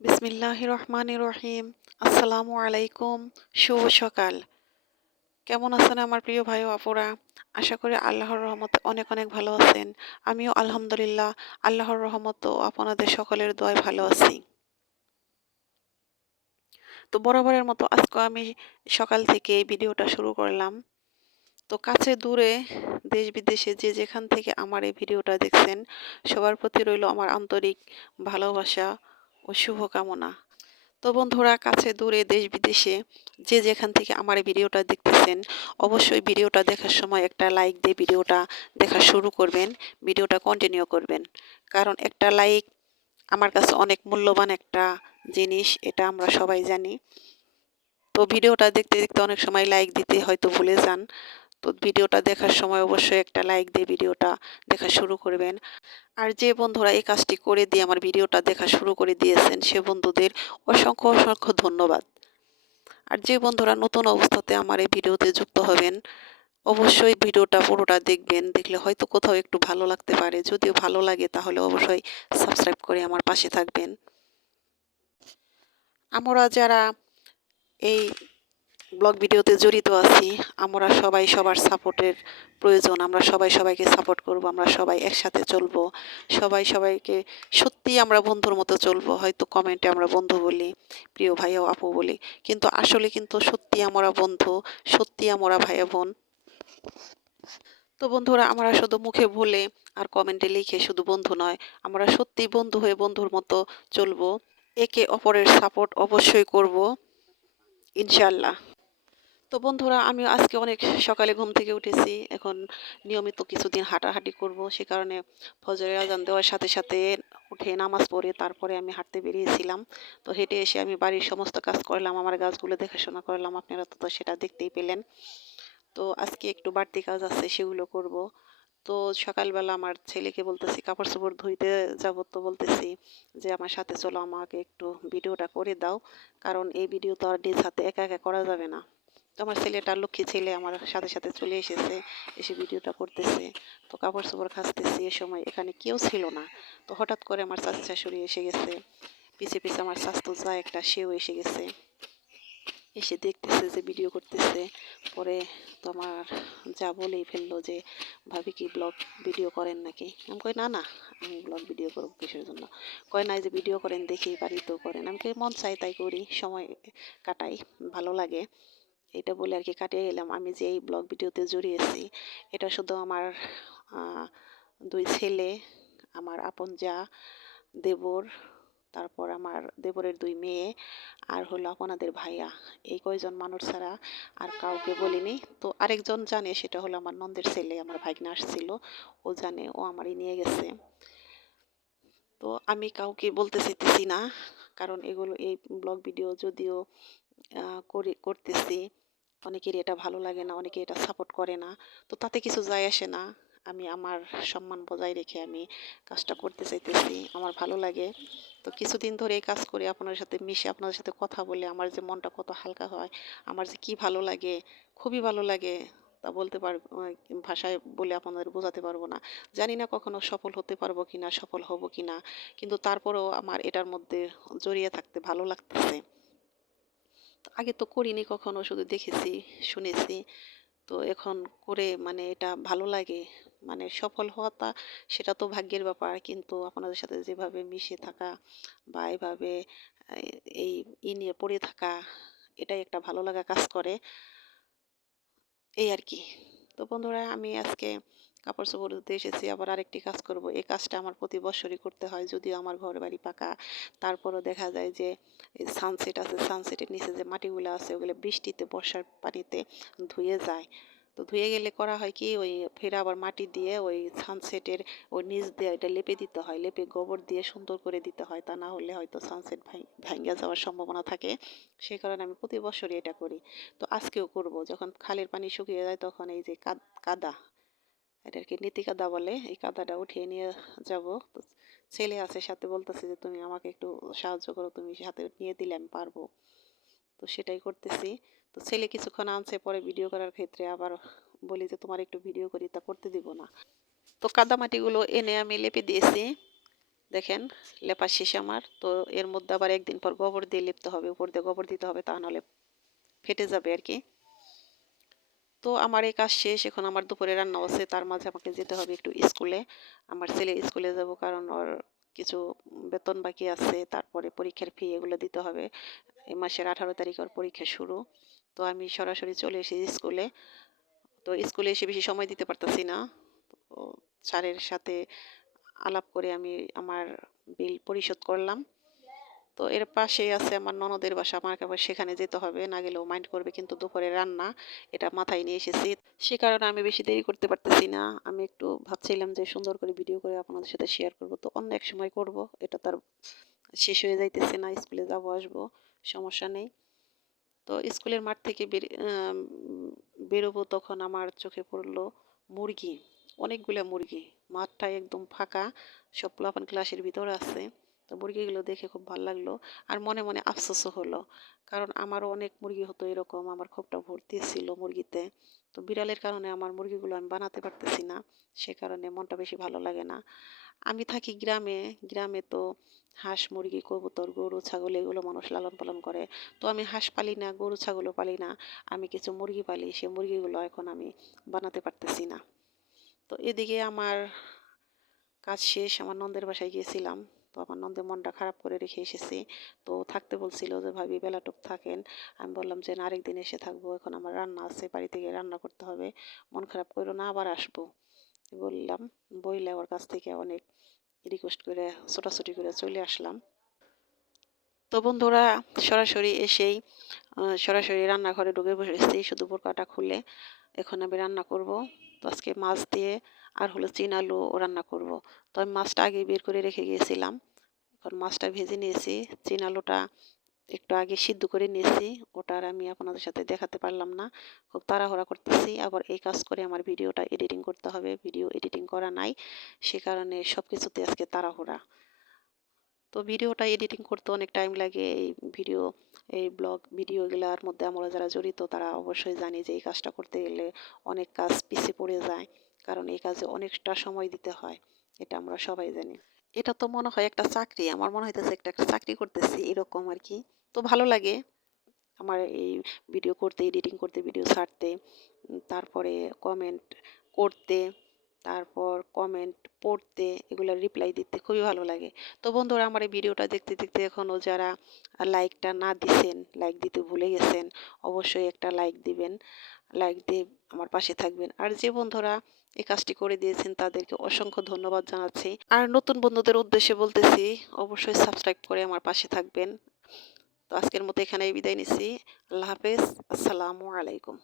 বিসমিল্লাহ রহমান রহিম। আসসালামু আলাইকুম, শুভ সকাল। কেমন আছেন আমার প্রিয় ভাই আপুরা? আশা করি আল্লাহর রহমতে অনেক অনেক ভালো আছেন। আমিও আলহামদুলিল্লাহ আল্লাহর রহমত আপনাদের সকলের দোয়ায় ভালো আছি। তো বরাবরের মতো আজকে আমি সকাল থেকে এই ভিডিওটা শুরু করলাম। তো কাছে দূরে দেশ বিদেশে যে যেখান থেকে আমার এই ভিডিওটা দেখছেন, সবার প্রতি রইল আমার আন্তরিক ভালোবাসা ও শুভকামনা। তো বন্ধুরা, কাছে, দূরে, দেশ বিদেশে যে যেখান থেকে আমার ভিডিওটা দেখতেছেন, অবশ্যই ভিডিওটা দেখার সময় একটা লাইক দিয়ে ভিডিওটা দেখা শুরু করবেন, ভিডিওটা কন্টিনিউ করবেন। কারণ একটা লাইক আমার কাছে অনেক মূল্যবান একটা জিনিস, এটা আমরা সবাই জানি। তো ভিডিওটা দেখতে দেখতে অনেক সময় লাইক দিতে হয়তো ভুলে যান। তো ভিডিওটা দেখার সময় অবশ্যই একটা লাইক দিয়ে ভিডিওটা দেখা শুরু করবেন। আর যে বন্ধুরা এই কাজটি করে দিয়ে আমার ভিডিওটা দেখা শুরু করে দিয়েছেন, সে বন্ধুদের অসংখ্য অসংখ্য ধন্যবাদ। আর যে বন্ধুরা নতুন অবস্থাতে আমার এই ভিডিওতে যুক্ত হবেন, অবশ্যই ভিডিওটা পুরোটা দেখবেন, দেখলে হয়তো কোথাও একটু ভালো লাগতে পারে। যদিও ভালো লাগে, তাহলে অবশ্যই সাবস্ক্রাইব করে আমার পাশে থাকবেন। আমরা যারা এই ব্লগ ভিডিওতে জড়িত আছি। আমরা সবাই সবার সাপোর্টের প্রয়োজন। আমরা সবাই সবাইকে সাপোর্ট করব। আমরা সবাই একসাথে চলবো। সবাই সবাইকে সত্যি আমরা বন্ধুর মতো চলবো। হয়তো কমেন্টে আমরা বন্ধু বলি, প্রিয় ভাই ও আপু বলি। কিন্তু আসলে কিন্তু সত্যি আমরা বন্ধু সত্যি আমরা ভাই বোন। তো বন্ধুরা, আমরা শুধু মুখে বলে আর কমেন্টে লিখে শুধু বন্ধু নয়, আমরা সত্যি বন্ধু হয়ে বন্ধুর মতো চলবো। একে অপরের সাপোর্ট অবশ্যই করব ইনশাল্লাহ তো বন্ধুরা আমি আজকে অনেক সকালে ঘুম থেকে উঠেছি। এখন নিয়মিত কিছুদিন হাঁটাহাঁটি করব, সে কারণে ফজরের আজান দেওয়ার সাথে সাথে উঠে নামাজ পড়ে তারপরে আমি হাঁটতে বেরিয়েছিলাম। তো হেঁটে এসে আমি বাড়ির সমস্ত কাজ করলাম, আমার গাছগুলো দেখাশোনা করলাম, আপনারা তো সেটা দেখতেই পেলেন। তো আজকে একটু বাড়তি কাজ আছে, সেগুলো করব। তো সকালবেলা আমার ছেলেকে বলতেছি, কাপড় চোপড় ধুইতে যাব তো? বলতেছি যে, আমার সাথে চলো, আমাকে একটু ভিডিওটা করে দাও, কারণ এই ভিডিও তো আর নিজ হাতে একা একা করা যাবে না। তো আমার ছেলেটা লক্ষ্মী ছেলে, আমার সাথে সাথে চলে এসেছে, এসে ভিডিওটা করতেছে। তো কাপড় চোপড় খাসতেছি এ সময়, এখানে কেউ ছিল না। তো হঠাৎ করে আমার চাচি শাশুড়ি এসে গেছে। পিছে পিছে আমার স্বাস্থ্য যা একটা, সেও এসে গেছে। এসে দেখতেছে যে ভিডিও করতেছে। পরে তো আমার যা বলেই ফেলল যে, ভাবি কি ব্লগ ভিডিও করেন নাকি? আমি কই, না না, আমি ব্লগ ভিডিও করব কিসের জন্য? কয় নাই যে ভিডিও করেন, দেখি বাড়িতেও করেন। আমি মন চাই তাই করি, সময় কাটাই, ভালো লাগে। এটা বলে আর কি কাটিয়ে গেলাম। আমি যে এই ব্লগ ভিডিওতে জড়িয়েছি, এটা শুধু আমার দুই ছেলে, আমার আপন যা, দেবর, তারপর আমার দেবরের দুই মেয়ে, আর হলো আপনাদের ভাইয়া। এই কয়জন মানুষ ছাড়া আর কাউকে বলিনি। তো আরেকজন জানে, সেটা হলো আমার নন্দের ছেলে, আমার ভাগনা আসছিল। ও জানে, ও আমারই নিয়ে গেছে। তো আমি কাউকে বলতে চাইতেছি না, কারণ এগুলো, এই ব্লগ ভিডিও যদিও করে, করতেছি। অনেকের এটা ভালো লাগে না অনেকে এটা সাপোর্ট করে না। তো তাতে কিছু যায় আসে না। আমি আমার সম্মান বজায় রেখে আমি কাজটা করতে চাইতেছি, আমার ভালো লাগে। তো কিছুদিন ধরে এই কাজ করে আপনার সাথে মিশে, আপনাদের সাথে কথা বলে, আমার যে মনটা কত হালকা হয়, আমার যে কি ভালো লাগে, খুবই ভালো লাগে, তা বলতে পার ভাষায় বলে আপনাদের বোঝাতে পারব না। জানি না কখনো সফল হতে পারব কি না সফল হব কি না কিন্তু তারপরেও আমার এটার মধ্যে জড়িয়ে থাকতে ভালো লাগতেছে। আগে তো করিনি কখনো, শুধু দেখেছি, শুনেছি। তো এখন করে মানে এটা ভালো লাগে মানে সফল হওয়াটা সেটা তো ভাগ্যের ব্যাপার। কিন্তু আপনাদের সাথে যেভাবে মিশে থাকা বা এভাবে এই ই নিয়ে পড়ে থাকা, এটাই একটা ভালো লাগা কাজ করে। এই আর কি। তো বন্ধুরা, আমি আজকে কাপড় চোপড় ধুতে এসেছি, আবার আরেকটি কাজ করব। এই কাজটা আমার প্রতি বছরই করতে হয়, যদিও আমার ঘর বাড়ি পাকা। তারপরও দেখা যায় যে সানসেট আছে সানসেটের নিচে যে মাটিগুলো আছে, ওগুলো বৃষ্টিতে, বর্ষার পানিতে ধুয়ে যায়। তো ধুয়ে গেলে করা হয় কি, ওই ফের আবার মাটি দিয়ে ওই সানসেটের ওই নিচ দিয়ে এটা লেপে দিতে হয়, লেপে গোবর দিয়ে সুন্দর করে দিতে হয়, তা না হলে হয়তো সানসেট ভাঙ্গা যাওয়ার সম্ভাবনা থাকে। সেই কারণে আমি প্রতি বছরই এটা করি। তো আজকেও করব, যখন খালের পানি শুকিয়ে যায় তখন এই যে কাদা এটাকে নীতি কাদা বলে, এই কাদাটা উঠিয়ে নিয়ে যাব। তো ছেলে আছে সাথে বলতেছে যে, তুমি আমাকে একটু সাহায্য করো, তুমি সাথে নিয়ে দিলে আমি পারব। তো সেটাই করতেছি। তো ছেলে কিছুক্ষণ আনছে, পরে ভিডিও করার ক্ষেত্রে আবার বলি যে, তোমার একটু ভিডিও করি, তা করতে দিব না। তো কাদামাটিগুলো এনে আমি লেপে দিয়েছি। দেখেন, লেপা শেষ আমার। তো এর মধ্যে আবার একদিন পর গোবর দিয়ে লিপতে হবে, উপর দিয়ে গোবর দিতে হবে, তা নাহলে ফেটে যাবে আর কি। তো আমার এই কাজ শেষ, এখন আমার দুপুরে রান্না আছে তার মাঝে আমাকে যেতে হবে একটু স্কুলে। আমার ছেলে স্কুলে যাব কারণ ওর কিছু বেতন বাকি আছে, তারপরে পরীক্ষার ফি এগুলো দিতে হবে। এই মাসের আঠারো তারিখ ওর পরীক্ষা শুরু, তো আমি সরাসরি চলে এসেছি স্কুলে। তো স্কুলে এসে বেশি সময় দিতে পারতেছি না, তো স্যারের সাথে আলাপ করে আমি আমার বিল পরিশোধ করলাম। তো এর পাশেই আছে আমার ননদের বাসা। আমাকে আবার সেখানে যেতে হবে, না গেলেও মাইন্ড করবে কিন্তু দুপুরে রান্না। এটা মাথায় নিয়ে এসেছি। সে কারণে আমি বেশি দেরি করতে পারতেছি না। আমি একটু ভাবছিলাম যে সুন্দর করে ভিডিও করে আপনাদের সাথে শেয়ার করব। তো অন্য এক সময় করব। এটা তার শেষ হয়ে যাইতেছে না স্কুলে যাব, আসব, সমস্যা নেই। তো স্কুলের মাঠ থেকে বের বেরোবো তখন আমার চোখে পড়ল মুরগি। অনেকগুলো মুরগি। মাঠটা একদম ফাঁকা। সব পোলাপান ক্লাসের ভিতরে আছে। তো মুরগিগুলো দেখে খুব ভালো লাগল। আর মনে মনে আফসোসও হলো। কারণ আমারও অনেক মুরগি হতো এরকম, আমার খোপটা ভর্তি ছিল মুরগিতে। তো বিড়ালের কারণে আমার মুরগিগুলো আমি বানাতে পারতেছি না, সে কারণে মনটা বেশি ভালো লাগে না। আমি থাকি গ্রামে গ্রামে তো হাঁস, মুরগি, কবুতর, গরু, ছাগল এগুলো মানুষ লালন পালন করে। তো আমি হাঁস পালি না, গরু, ছাগলও পালি না, আমি কিছু মুরগি পালি, সে মুরগিগুলো এখন আমি বানাতে পারতেছি না। তো এদিকে আমার কাজ শেষ, আমার নন্দের বাসায় গিয়েছিলাম। তো আমার নন্দের মনটা খারাপ করে রেখে এসেছি। তো থাকতে বলছিল যে, ভাবি বেলাটুক থাকেন। আমি বললাম যে আরেক দিন এসে থাকব। এখন আমার রান্না আছে বাড়িতে গিয়ে রান্না করতে হবে। মন খারাপ করো না, আবার আসব। বললাম, বইলে ওর কাছ থেকে অনেক রিকোয়েস্ট করে, ছোটাছুটি করে চলে আসলাম। তো বন্ধুরা, সরাসরি এসেই সরাসরি রান্নাঘরে ঢুকে বসেছি, শুধু বোরকাটা খুলে। এখন আমি রান্না করব। তো আজকে মাছ দিয়ে আর হলো চিন আলু রান্না করব। তো আমি মাছটা আগে বের করে রেখে গিয়েছিলাম। এখন মাছটা ভেজে নিয়েছি, চিন আলুটা একটু আগে সিদ্ধ করে নিয়েছি, ওটা আর আমি আপনাদের সাথে দেখাতে পারলাম না। খুব তাড়াহুড়া করতেছি, আবার এই কাজ করে আমার ভিডিওটা এডিটিং করতে হবে, ভিডিও এডিটিং করা নাই, সে কারণে সব কিছুতে আজকে তাড়াহুড়া। তো ভিডিওটা এডিটিং করতে অনেক টাইম লাগে, এই ভিডিও, এই ব্লগ ভিডিওগুলোর মধ্যে আমরা যারা জড়িত, তারা অবশ্যই জানি যে এই কাজটা করতে গেলে অনেক কাজ পিছিয়ে পড়ে যায়, কারণ এই কাজে অনেকটা সময় দিতে হয়, এটা আমরা সবাই জানি। এটা তো মনে হয় একটা চাকরি। আমার মনে হইতেছে একটা একটা চাকরি করতেছি এরকম আর কি তো ভালো লাগে আমার এই ভিডিও করতে এডিটিং করতে ভিডিও ছাড়তে তারপরে কমেন্ট করতে। তারপর কমেন্ট পড়তে, এগুলো রিপ্লাই দিতে খুবই ভালো লাগে। তো বন্ধুরা, আমার এই ভিডিওটা দেখতে দেখতে এখনও যারা লাইকটা না দিছেন লাইক দিতে ভুলে গেছেন, অবশ্যই একটা লাইক দিবেন লাইক দিয়ে আমার পাশে থাকবেন। আর যে বন্ধুরা এই কাজটি করে দিয়েছেন, তাদেরকে অসংখ্য ধন্যবাদ জানাচ্ছি। আর নতুন বন্ধুদের উদ্দেশ্যে বলতেছি, অবশ্যই সাবস্ক্রাইব করে আমার পাশে থাকবেন। তো আজকের মতো এখানেই বিদায় নিচ্ছি। আল্লাহ হাফেজ। আসসালামু আলাইকুম।